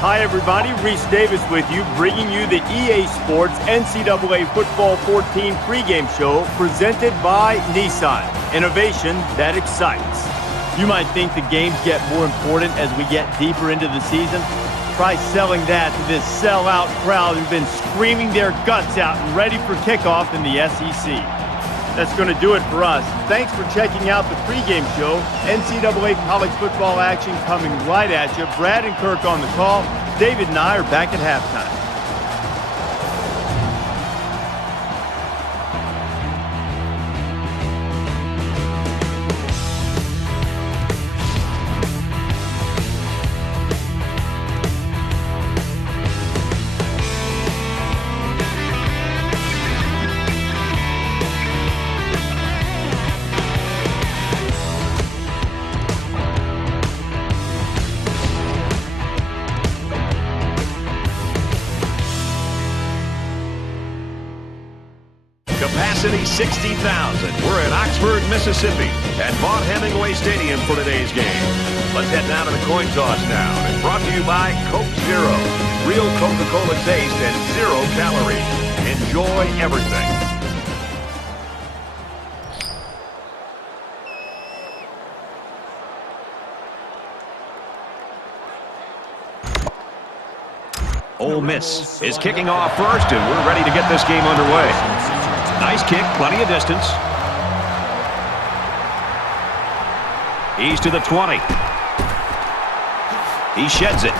Hi, everybody. Reese Davis with you, bringing you the EA Sports NCAA Football 14 pregame show presented by Nissan. Innovation that excites. You might think the games get more important as we get deeper into the season. Try selling that to this sellout crowd who've been screaming their guts out and ready for kickoff in the SEC. That's going to do it for us. Thanks for checking out the pregame show. NCAA college football action coming right at you. Brad and Kirk on the call. David and I are back at halftime. Capacity 60,000. We're in Oxford, Mississippi at Vaught Hemingway Stadium for today's game. Let's head down to the coin toss now. It's brought to you by Coke Zero. Real Coca-Cola taste and 0 calories. Enjoy everything. Ole Miss is kicking off first, and we're ready to get this game underway. Nice kick, plenty of distance. He's to the 20. He sheds it.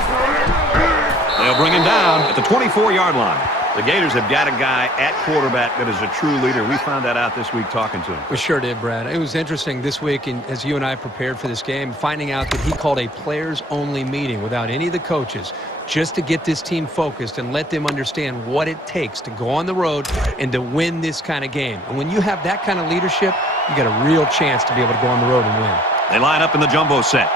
They'll bring him down at the 24-yard line. The Gators have got a guy at quarterback that is a true leader. We found that out this week talking to him. We sure did, Brad. It was interesting this week, as you and I prepared for this game, finding out that he called a players-only meeting without any of the coaches, just to get this team focused and let them understand what it takes to go on the road and to win this kind of game. And when you have that kind of leadership, you got a real chance to be able to go on the road and win. They line up in the jumbo set.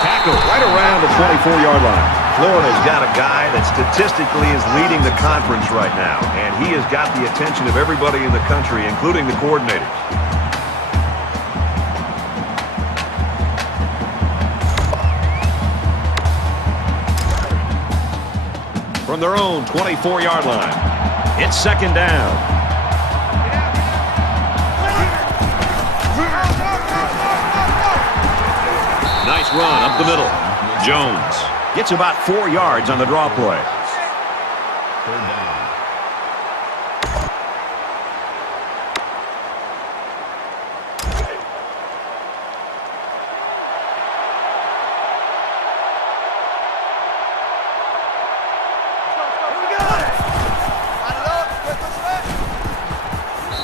Tackle right around the 24-yard line. Florida's got a guy that statistically is leading the conference right now, and he has got the attention of everybody in the country, including the coordinators. From their own 24-yard line, it's second down. Nice run up the middle. Jones gets about 4 yards on the draw play. Third down.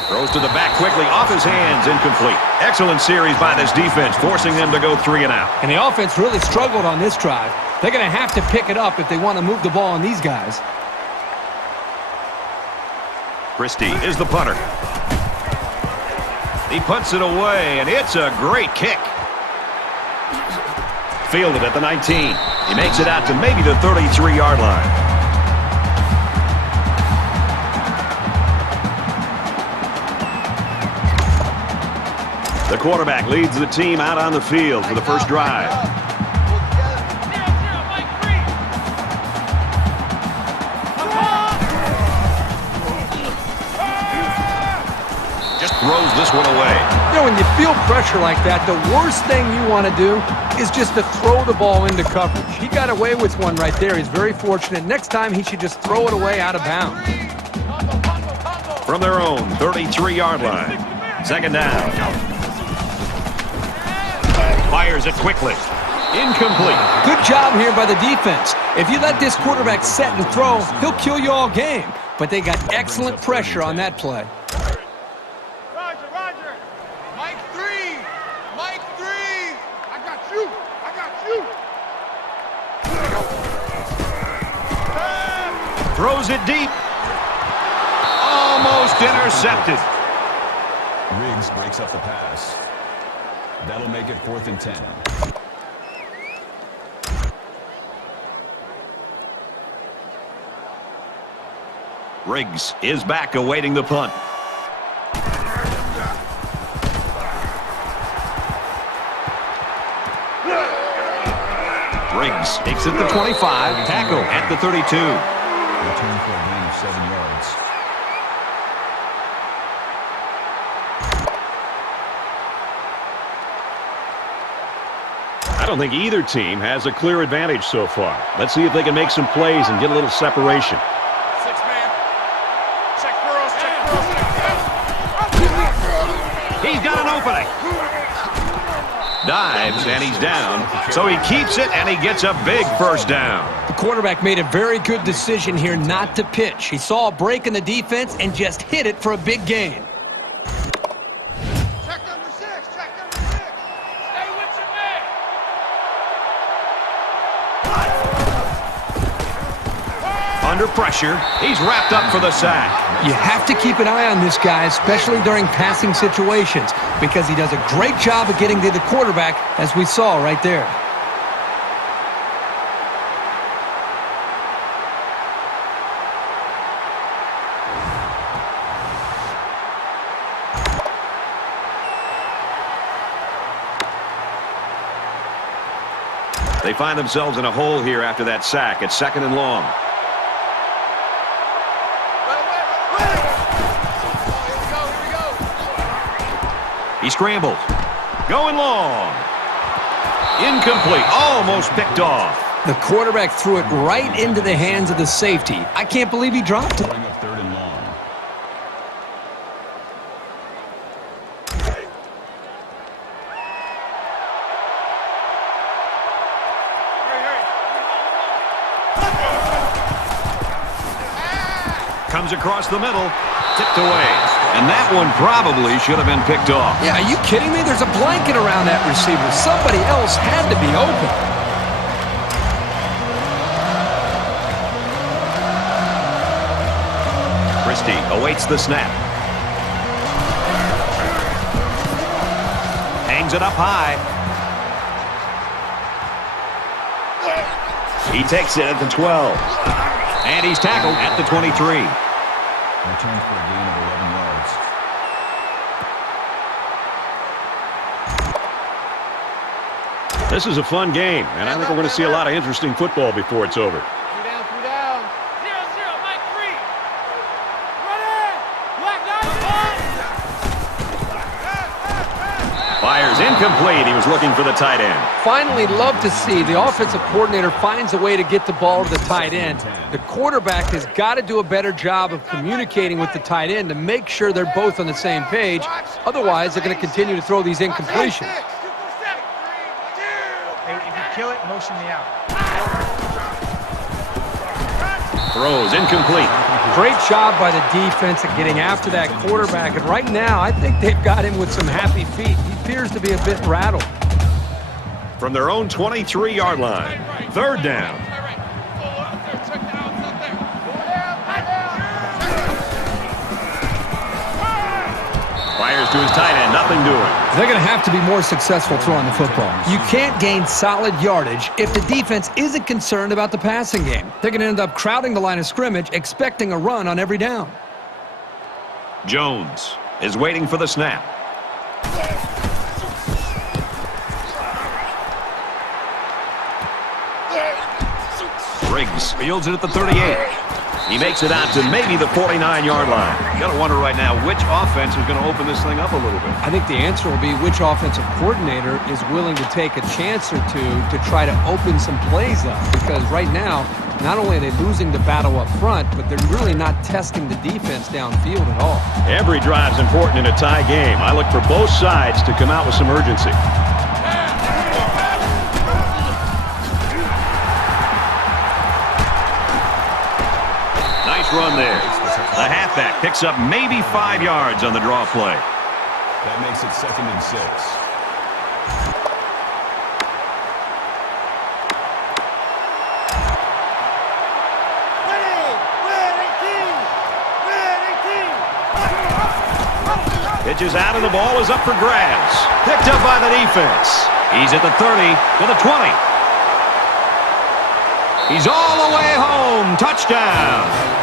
Throws to the back quickly, off his hands, incomplete. Excellent series by this defense, forcing them to go 3 and out. And the offense really struggled on this drive. They're going to have to pick it up if they want to move the ball on these guys. Christie is the punter. He punts it away, and it's a great kick. Fielded at the 19. He makes it out to maybe the 33-yard line. The quarterback leads the team out on the field for the first drive. Just throws this one away. You know, when you feel pressure like that, the worst thing you want to do is just to throw the ball into coverage. He got away with one right there. He's very fortunate. Next time, he should just throw it away out of bounds. From their own 33-yard line. Second down. Fires it quickly. Incomplete. Good job here by the defense. If you let this quarterback set and throw, he'll kill you all game. But they got excellent pressure on that play. Roger. Mike 3. Mike 3. I got you. Throws it deep. Almost intercepted. Riggs breaks up the pass. That'll make it 4th and 10. Riggs is back awaiting the punt. Riggs takes it to 25. Tackle at the 32. Return for a gain of 7 yards. I don't think either team has a clear advantage so far. Let's see if they can make some plays and get a little separation. 6-man. Check Burrows, check Burrows. He's got an opening. Dives, and he's down. So he keeps it, and he gets a big first down. The quarterback made a very good decision here not to pitch. He saw a break in the defense and just hit it for a big gain. Check number 6, check number 6. Stay with your man. Under pressure, he's wrapped up for the sack. You have to keep an eye on this guy, especially during passing situations, because he does a great job of getting to the quarterback, as we saw right there. They find themselves in a hole here after that sack. It's 2nd and long. He scrambles. Going long. Incomplete. Almost picked off. The quarterback threw it right into the hands of the safety. I can't believe he dropped it. Bring up 3rd and long. Comes across the middle. Tipped away. And that one probably should have been picked off. Yeah, are you kidding me? There's a blanket around that receiver. Somebody else had to be open. Christie awaits the snap. Hangs it up high. He takes it at the 12. And he's tackled at the 23. Return for a gain of 11 yards. This is a fun game, and I think we're going to see a lot of interesting football before it's over. 3 down, 3 down. 0-0, Mike 3. Ready. Black 9. Fires incomplete. He was looking for the tight end. Finally, love to see the offensive coordinator finds a way to get the ball to the tight end. The quarterback has got to do a better job of communicating with the tight end to make sure they're both on the same page. Otherwise, they're going to continue to throw these incompletions. If you kill it, motion me out. Throws incomplete. Great job by the defense at getting after that quarterback. And right now, I think they've got him with some happy feet. He appears to be a bit rattled. From their own 23-yard line. 3rd down. Fires to his tight end. Nothing doing. They're going to have to be more successful throwing the football. You can't gain solid yardage if the defense isn't concerned about the passing game. They're going to end up crowding the line of scrimmage, expecting a run on every down. Jones is waiting for the snap. Riggs fields it at the 38. He makes it out to maybe the 49-yard line. You got to wonder right now which offense is going to open this thing up a little bit. I think the answer will be which offensive coordinator is willing to take a chance or two to try to open some plays up. Because right now, not only are they losing the battle up front, but they're really not testing the defense downfield at all. Every drive's important in a tie game. I look for both sides to come out with some urgency. Run there. The halfback picks up maybe 5 yards on the draw play. That makes it 2nd and 6. Pitches out and the ball is up for grabs. Picked up by the defense. He's at the 30 to the 20. He's all the way home. Touchdown.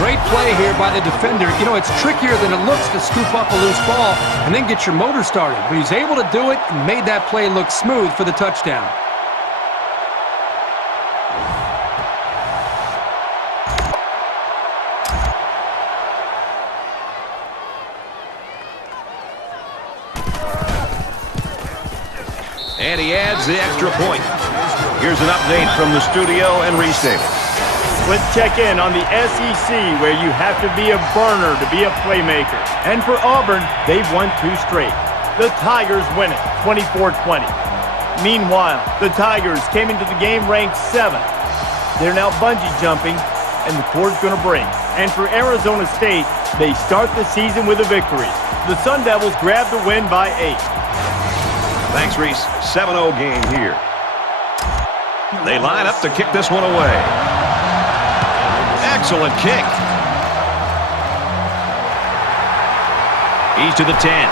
Great play here by the defender. You know, it's trickier than it looks to scoop up a loose ball and then get your motor started. But he's able to do it and made that play look smooth for the touchdown. And he adds the extra point. Here's an update from the studio and Reese Davis. Let's check in on the SEC, where you have to be a burner to be a playmaker. And for Auburn, they've won 2 straight. The Tigers win it, 24-20. Meanwhile, the Tigers came into the game ranked 7th. They're now bungee jumping, and the cord's going to break. And for Arizona State, they start the season with a victory. The Sun Devils grab the win by 8. Thanks, Reese. 7-0 game here. They line up to kick this one away. Excellent kick. He's to the 10.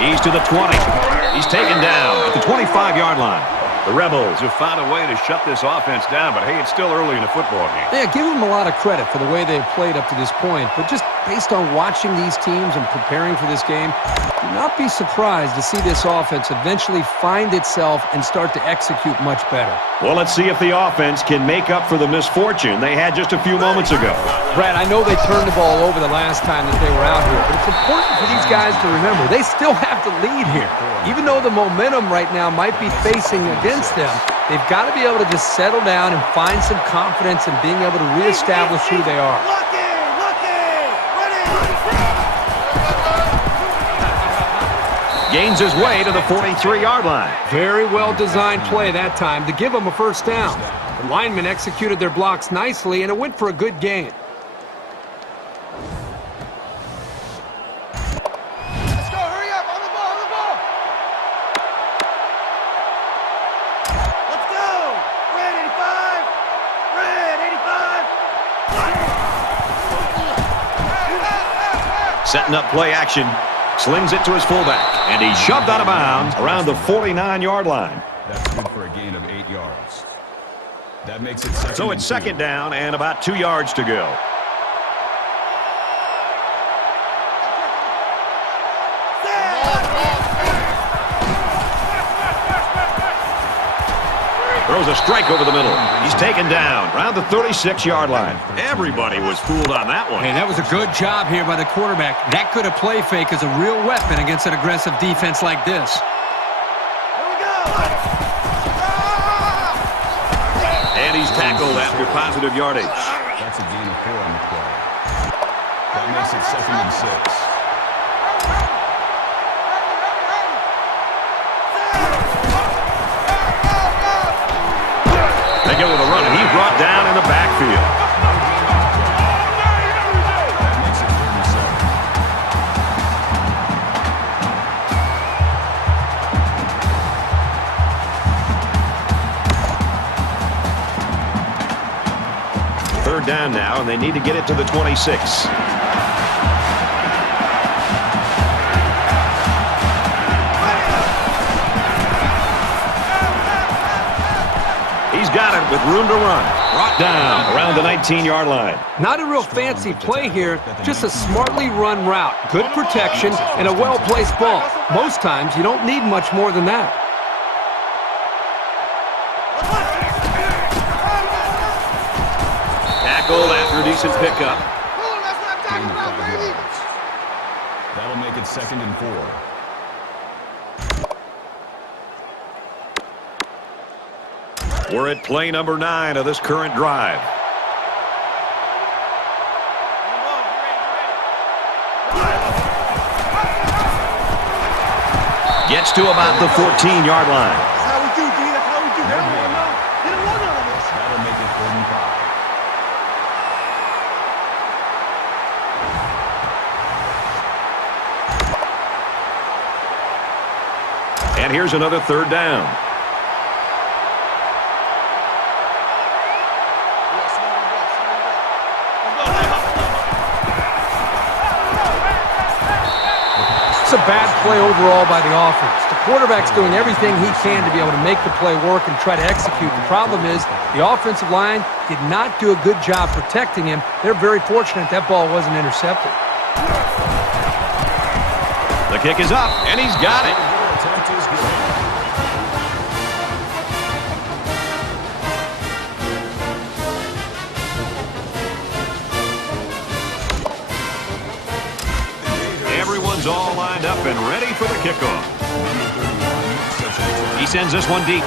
He's to the 20. He's taken down at the 25-yard line. The Rebels have found a way to shut this offense down, but hey, it's still early in the football game. Yeah, give them a lot of credit for the way they've played up to this point, but just based on watching these teams and preparing for this game, do not be surprised to see this offense eventually find itself and start to execute much better. Well, let's see if the offense can make up for the misfortune they had just a few moments ago. Brad, I know they turned the ball over the last time that they were out here, but it's important for these guys to remember they still have to lead here. Even though the momentum right now might be facing against them, they've got to be able to just settle down and find some confidence in being able to reestablish who they are. Gains his way to the 43-yard line. Very well-designed play that time to give them a first down. The linemen executed their blocks nicely, and it went for a good gain. Let's go, hurry up, on the ball, on the ball. Let's go. Red 85. Red 85. Setting up play action. Slings it to his fullback, and he's shoved out of bounds around the 49-yard line. That's good for a gain of 8 yards. That makes it second. So it's second down and about 2 yards to go. Throws a strike over the middle. He's taken down around the 36-yard line. Everybody was fooled on that one. Hey, that was a good job here by the quarterback. That could have play fake as a real weapon against an aggressive defense like this. Here we go. And he's tackled after positive yardage. That's a gain of 4 on the play. That makes it second and 6. They go with a run, and he's brought down in the backfield. That makes it 37. Third down now, and they need to get it to the 26. He's got it with room to run. Brought down around the 19-yard line. Not a real fancy play here, just a smartly run route. Good protection and a well-placed ball. Most times, you don't need much more than that. Tackled after a decent pickup. Gain of 5 yards. That'll make it second and 4. We're at play number 9 of this current drive. Gets to about the 14-yard line. That's how we do, D. That's how we do. They don't want to know. They don't want none of this. That'll make it 35. And here's another third down. a bad play overall by the offense. The quarterback's doing everything he can to be able to make the play work and try to execute. The problem is the offensive line did not do a good job protecting him. They're very fortunate that ball wasn't intercepted. The kick is up, and he's got it. Everyone's all lined up and ready for the kickoff. He sends this one deep.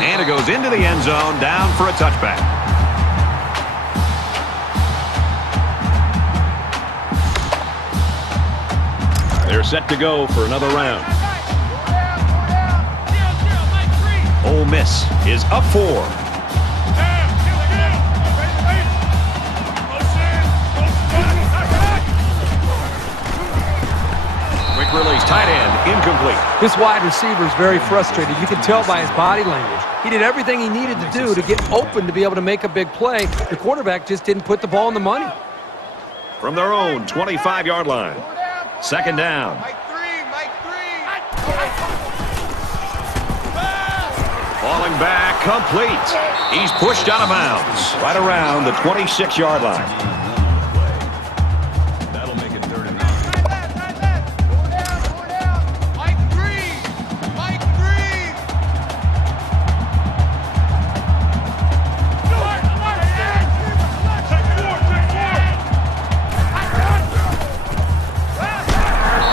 And it goes into the end zone, down for a touchback. They're set to go for another round. Ole Miss is up 4. Quick release, tight end, incomplete. This wide receiver is very frustrated. You can tell by his body language. He did everything he needed to do to get open to be able to make a big play. The quarterback just didn't put the ball in the money. From their own 25-yard line. Second down. Mike 3. Falling back, complete. He's pushed out of bounds right around the 26-yard line. That'll make it 3rd and 9. Mike 3.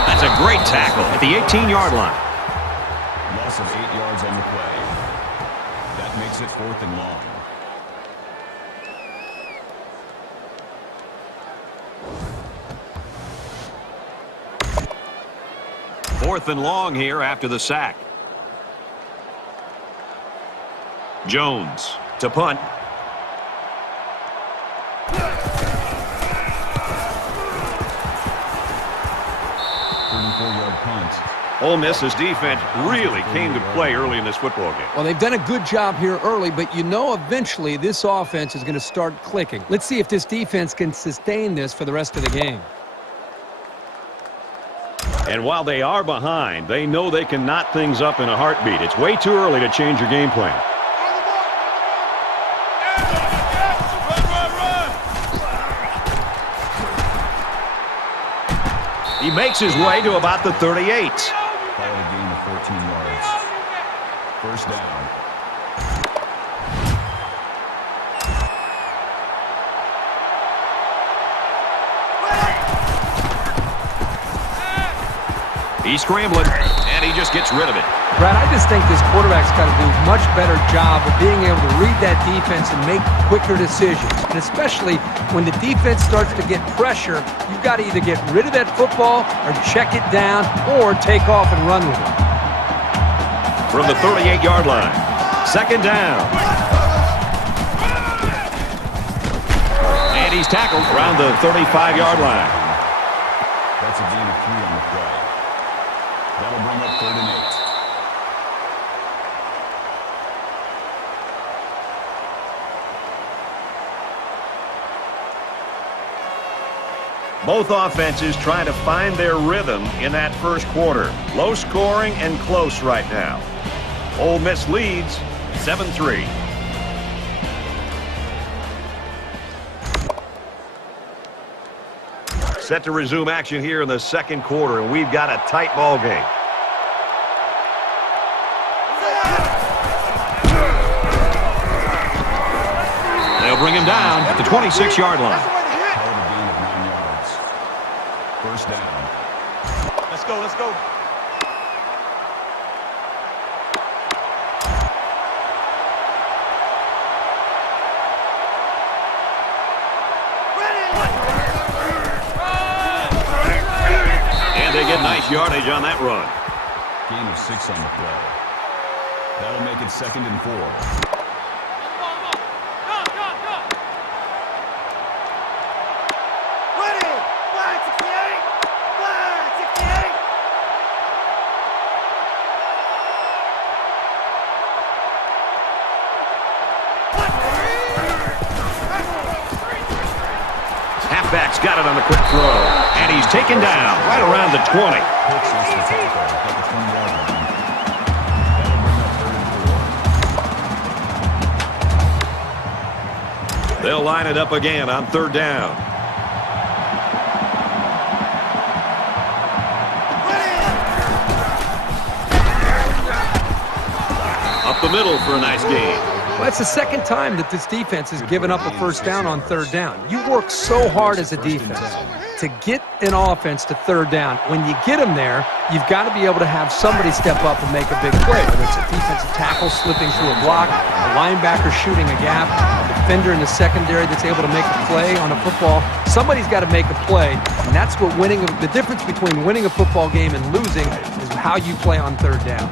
That's a great tackle at the 18-yard line. Loss of 8 yards on the play. That makes it 4th and long. Fourth and long here after the sack. Jones to punt. Ole Miss's defense really came to play early in this football game. Well, they've done a good job here early, but you know eventually this offense is going to start clicking. Let's see if this defense can sustain this for the rest of the game. And while they are behind, they know they can knot things up in a heartbeat. It's way too early to change your game plan. He makes his way to about the 38. Call it a gain of 14 yards. First down. He's scrambling, and he just gets rid of it. Brad, I just think this quarterback's got to do a much better job of being able to read that defense and make quicker decisions. And especially when the defense starts to get pressure, you've got to either get rid of that football or check it down or take off and run with it. From the 38-yard line, second down. And he's tackled around the 35-yard line. That's a gain of 3 on the play. That'll bring up 3rd and 8. Both offenses trying to find their rhythm in that first quarter. Low scoring and close right now. Ole Miss leads 7-3. Set to resume action here in the second quarter, and we've got a tight ball game. They'll bring him down at the 26-yard line. Call it a gain of 9 yards. First down. Let's go. And they get nice yardage on that run. Gain of 6 on the play. That'll make it 2nd and 4. halfback's got it on the quick throw. And he's taken down right around the 20. They'll line it up again on 3rd down. Up the middle for a nice gain. Well, that's the second time that this defense has given up a 1st down on 3rd down. You work so hard as a defense to get an offense to 3rd down. When you get them there, you've got to be able to have somebody step up and make a big play, whether it's a defensive tackle slipping through a block, a linebacker shooting a gap, a defender in the secondary that's able to make a play on a football. Somebody's got to make a play, and that's what the difference between winning a football game and losing is how you play on 3rd down.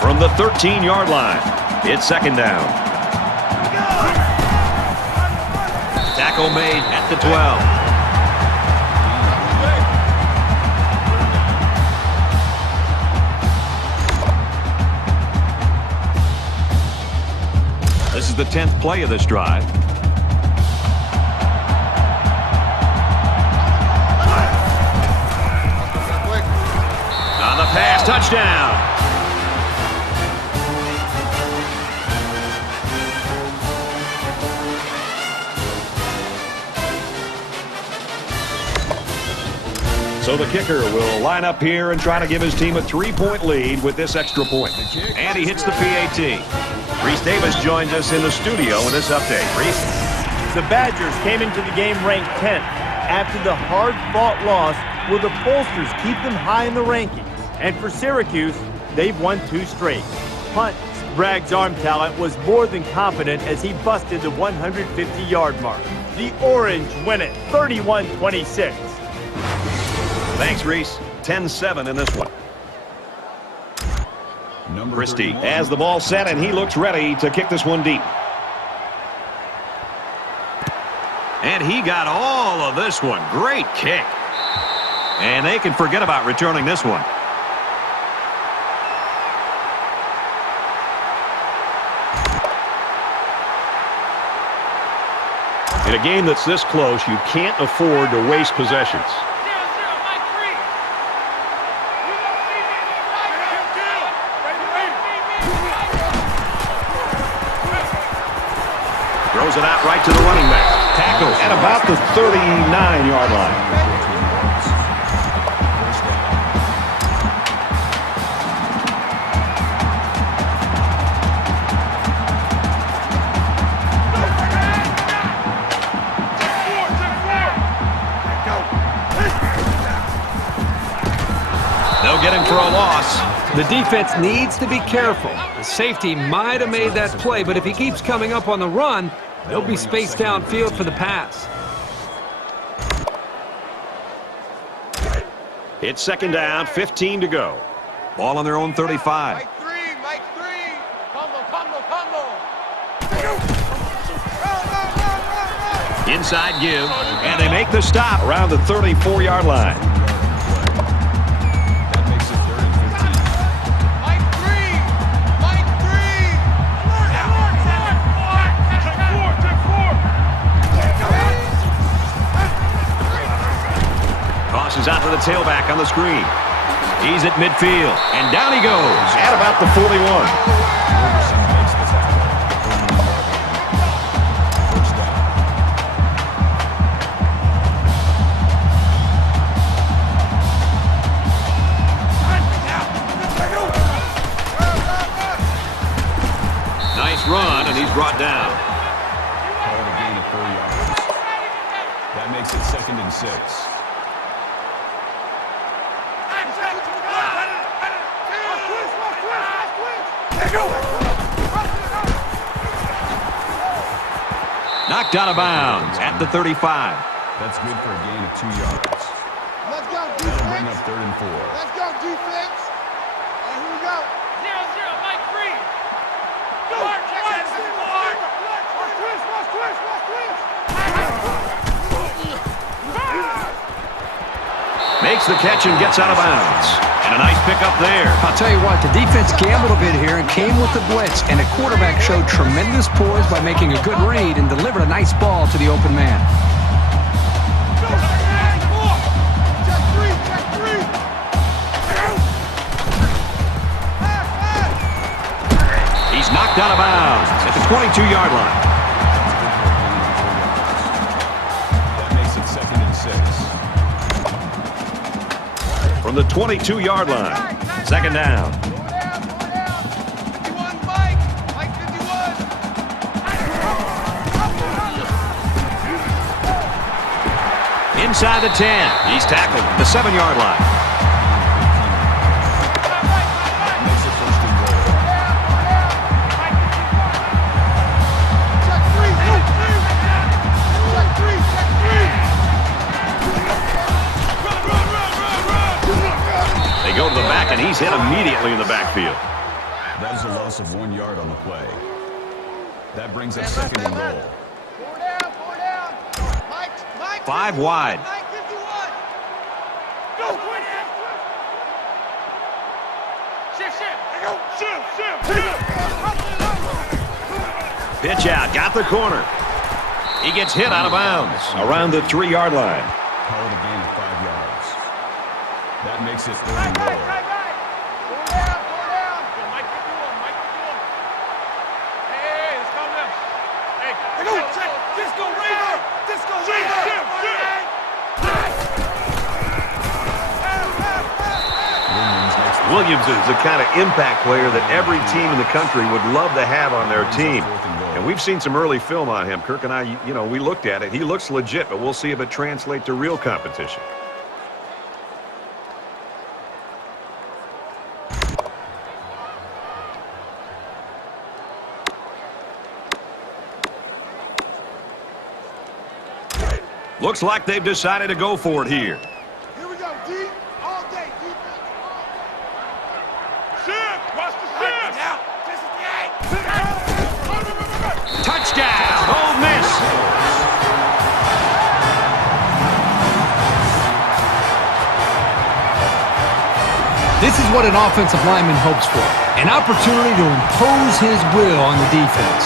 From the 13-yard line, it's 2nd down. Tackle made at the 12. This is the 10th play of this drive. On the pass, touchdown. So the kicker will line up here and try to give his team a 3-point lead with this extra point. And he hits the PAT. Reese Davis joins us in the studio with this update. Reese? The Badgers came into the game ranked 10th after the hard-fought loss where the pollsters keep them high in the rankings. And for Syracuse, they've won 2 straight. Punt, Bragg's arm talent was more than confident as he busted the 150-yard mark. The Orange win it 31-26. Thanks, Reese. 10-7 in this one. Christie has the ball set, and he looks ready to kick this one deep. And he got all of this one. Great kick. And they can forget about returning this one. In a game that's this close, you can't afford to waste possessions. Throws it out right to the running back. Tackles at about the 39-yard line. They'll get him for a loss. The defense needs to be careful. The safety might have made that play, but if he keeps coming up on the run, they'll be spaced downfield for the pass. It's 2nd down, 15 to go. Ball on their own 35. Mike 3, Mike 3. Combo. Inside give, and they make the stop around the 34-yard line. That makes it 3rd and 15. Mike 3, Mike 3. Tosses out to the tailback on the screen. He's at midfield, and down he goes at about the 41. Ferguson makes the tackle. 1st down. Nice run, and he's brought down. Call it a gain of 4 yards. That makes it 2nd and 6. Knocked out of bounds at the 35. That's good for a gain of 2 yards. Let's go, That'll bring defense. up 3rd and 4. Let's go, defense. And here we go. 0-0, Mike 3. Go. Makes the catch and gets out of bounds. And a nice pickup there. I'll tell you what, the defense gambled a bit here and came with the blitz, and the quarterback showed tremendous poise by making a good read and delivered a nice ball to the open man. He's knocked out of bounds at the 22-yard line. That makes it 2nd and 6. From the 22-yard line, 2nd down. Inside the 10. He's tackled at the 7-yard line. That makes it 1st and goal. They go to the back, and he's hit immediately in the backfield. That is a loss of 1 yard on the play. That brings up 2nd and goal. 5 wide. Pitch out, got the corner. He gets hit out of bounds around the 3-yard line. Call it a gain of 5 yards. That makes it 3rd and goal. Williams is the kind of impact player that every team in the country would love to have on their team. And we've seen some early film on him. Kirk and I, we looked at it. He looks legit, but we'll see if it translates to real competition. Looks like they've decided to go for it here. Here we go, D. All day, defense. Shift! Watch the shift! Now, this is the 8. Touchdown! Ole Miss! This is what an offensive lineman hopes for, an opportunity to impose his will on the defense.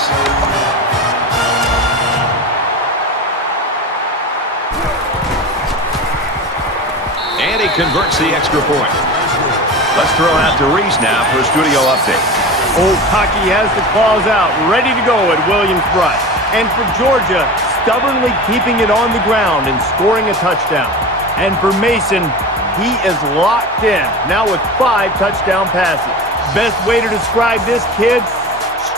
And he converts the extra point. Let's throw it out to Reese now for a studio update. Old Hockey has the claws out, ready to go at Williams-Brice. And for Georgia, stubbornly keeping it on the ground and scoring a touchdown. And for Mason, he is locked in, now with 5 touchdown passes. Best way to describe this kid?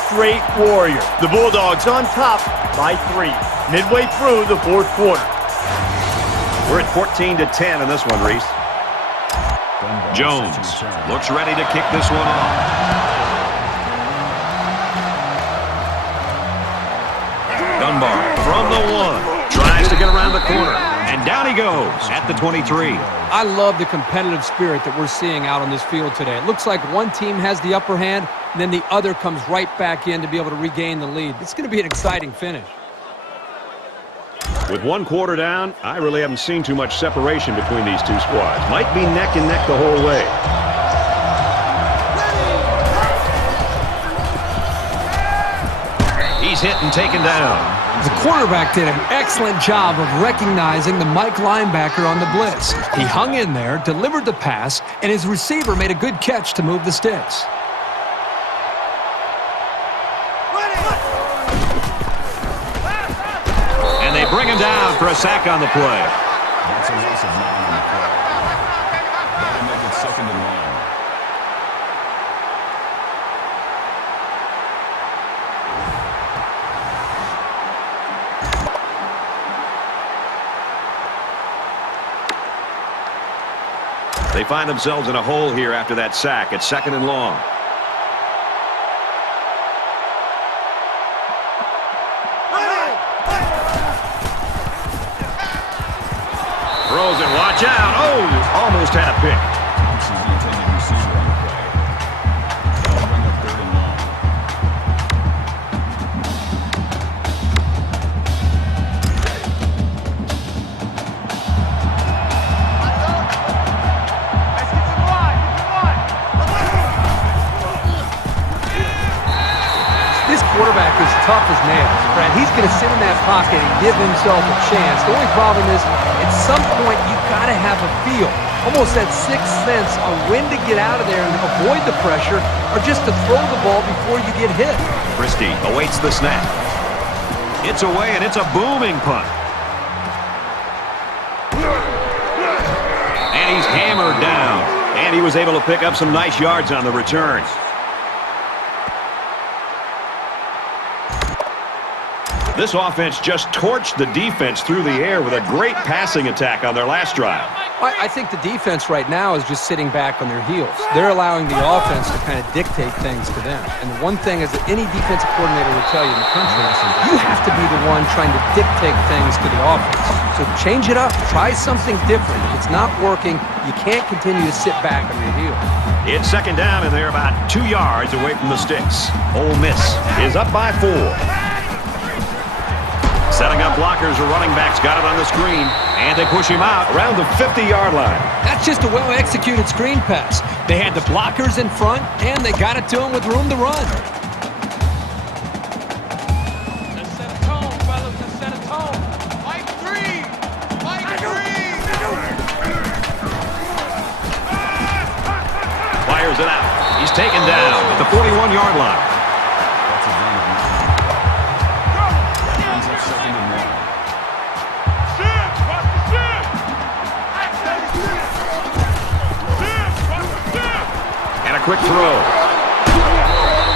Straight warrior. The Bulldogs on top by 3, midway through the 4th quarter. We're at 14-10 in this one, Reese. Jones looks ready to kick this one off. Dunbar from the 1. Tries to get around the corner. And down he goes at the 23. I love the competitive spirit that we're seeing out on this field today. It looks like one team has the upper hand, and then the other comes right back in to be able to regain the lead. It's going to be an exciting finish. With 1 quarter down, I really haven't seen too much separation between these two squads. Might be neck and neck the whole way. He's hit and taken down. The quarterback did an excellent job of recognizing the Mike linebacker on the blitz. He hung in there, delivered the pass, and his receiver made a good catch to move the sticks. And they bring him down for a sack on the play. That's a loss of 9 on the play. That'll make it 2nd and 1. They find themselves in a hole here after that sack. It's 2nd and long. Throws it, watch out. Oh, almost had a pick. Thompson's the intended receiver on the play. That'll bring up 3rd and long. Let's get some line. quarterback is tough as nails, Brad. He's going to sit in that pocket and give himself a chance. The only problem is, at some point, you've got to have a feel, almost that sixth sense on when to get out of there and avoid the pressure, or just to throw the ball before you get hit. Christie awaits the snap. It's away, and it's a booming punt. And he's hammered down. And he was able to pick up some nice yards on the return. This offense just torched the defense through the air with a great passing attack on their last drive. I think the defense right now is just sitting back on their heels. They're allowing the offense to kind of dictate things to them. And the one thing is that any defensive coordinator will tell you in the country, you have to be the one trying to dictate things to the offense. So change it up. Try something different. If it's not working, you can't continue to sit back on your heels. It's second down, and they're about 2 yards away from the sticks. Ole Miss is up by 4. Setting up blockers, the running back's got it on the screen, and they push him out around the 50-yard line. That's just a well-executed screen pass. They had the blockers in front, and they got it to him with room to run. Let's set a tone, fellas. Let's set a tone. Mike Green. Mike Green. Fires it out. He's taken down at the 41-yard line. Quick throw.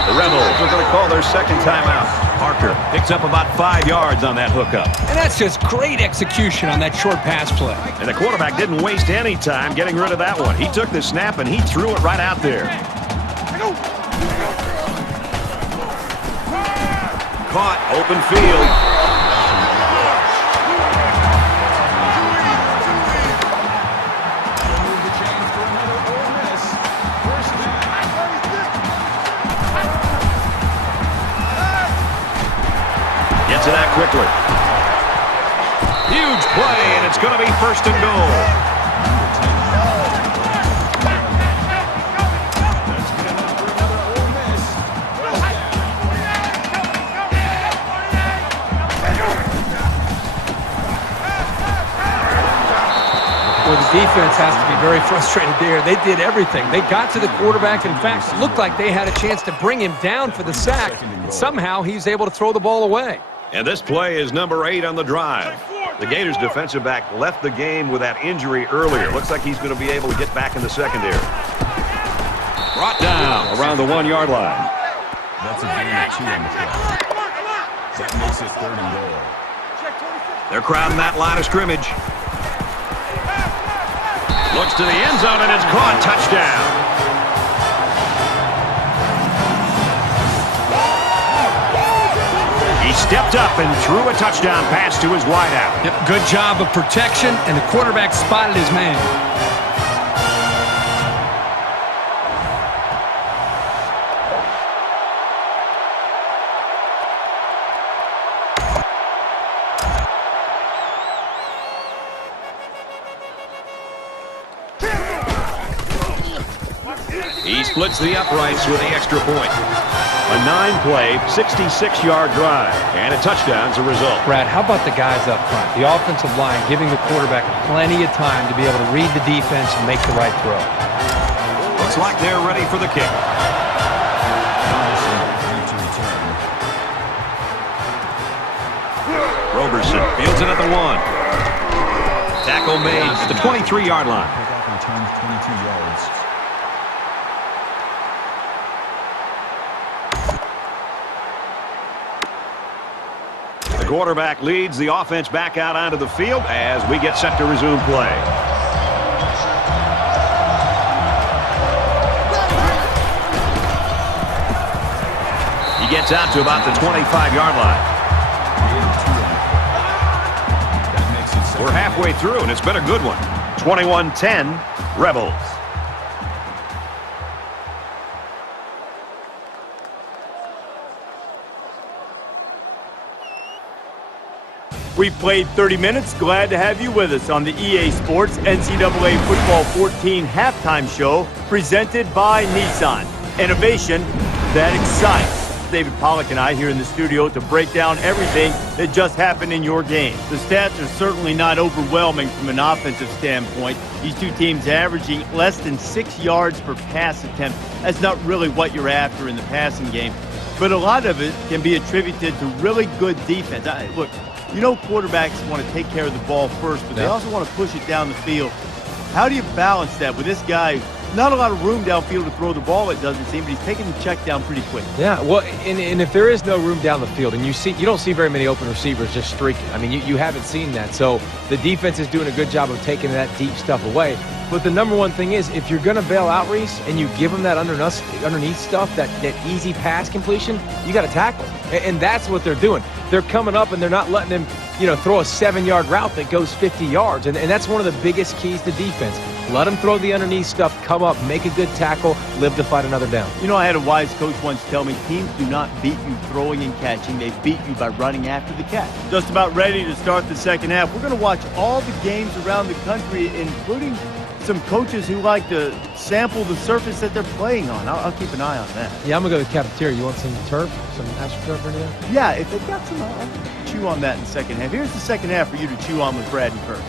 The Rebels are going to call their second timeout. Parker picks up about 5 yards on that hookup. And that's just great execution on that short pass play. And the quarterback didn't waste any time getting rid of that one. He took the snap and he threw it right out there. Caught, open field. To that quickly. Huge play, and it's going to be first and goal. Well, the defense has to be very frustrated there. They did everything. They got to the quarterback. In fact, it looked like they had a chance to bring him down for the sack. And somehow he's able to throw the ball away. And this play is number 8 on the drive. The Gators defensive back left the game with that injury earlier. Looks like he's going to be able to get back in the secondary. Brought down around the 1-yard line. That's a gain of 2 on the play. That makes it 3rd and goal. They're crowding that line of scrimmage. Looks to the end zone, and it's caught. Touchdown. He stepped up and threw a touchdown pass to his wideout. Yep, good job of protection, and the quarterback spotted his man. He splits the uprights with the extra point. A 9-play, 66-yard drive, and a touchdown's a result. Brad, how about the guys up front? The offensive line giving the quarterback plenty of time to be able to read the defense and make the right throw. Looks like they're ready for the kick. Roberson fields it at the 1. Tackle made at the 23-yard line. Pickoff returns 22 yards. The quarterback leads the offense back out onto the field as we get set to resume play. He gets out to about the 25-yard line. We're halfway through, and it's been a good one. 21-10, Rebels. We've played 30 minutes. Glad to have you with us on the EA Sports NCAA Football 14 halftime show presented by Nissan. Innovation that excites. David Pollack and I here in the studio to break down everything that just happened in your game. The stats are certainly not overwhelming from an offensive standpoint. These two teams averaging less than 6 yards per pass attempt. That's not really what you're after in the passing game. But a lot of it can be attributed to really good defense. Look, you know quarterbacks want to take care of the ball first, but they also want to push it down the field. How do you balance that with this guy? Not a lot of room downfield to throw the ball, it doesn't seem, but he's taking the check down pretty quick. Yeah, well, and if there is no room down the field, and you don't see very many open receivers just streaking. I mean, you haven't seen that. So the defense is doing a good job of taking that deep stuff away. But the number one thing is, if you're going to bail out Reese and you give them that underneath stuff, that easy pass completion, you got to tackle. And that's what they're doing. They're coming up and they're not letting him, throw a 7-yard route that goes 50 yards. And that's one of the biggest keys to defense. Let them throw the underneath stuff, come up, make a good tackle, live to fight another down. I had a wise coach once tell me, teams do not beat you throwing and catching. They beat you by running after the catch. Just about ready to start the second half. We're going to watch all the games around the country, including some coaches who like to sample the surface that they're playing on. I'll keep an eye on that. Yeah, I'm going to go to the cafeteria. You want some turf? Some AstroTurf or anything? Yeah, if they've got some, I'll chew on that in the second half. Here's the second half for you to chew on with Brad and Kirk.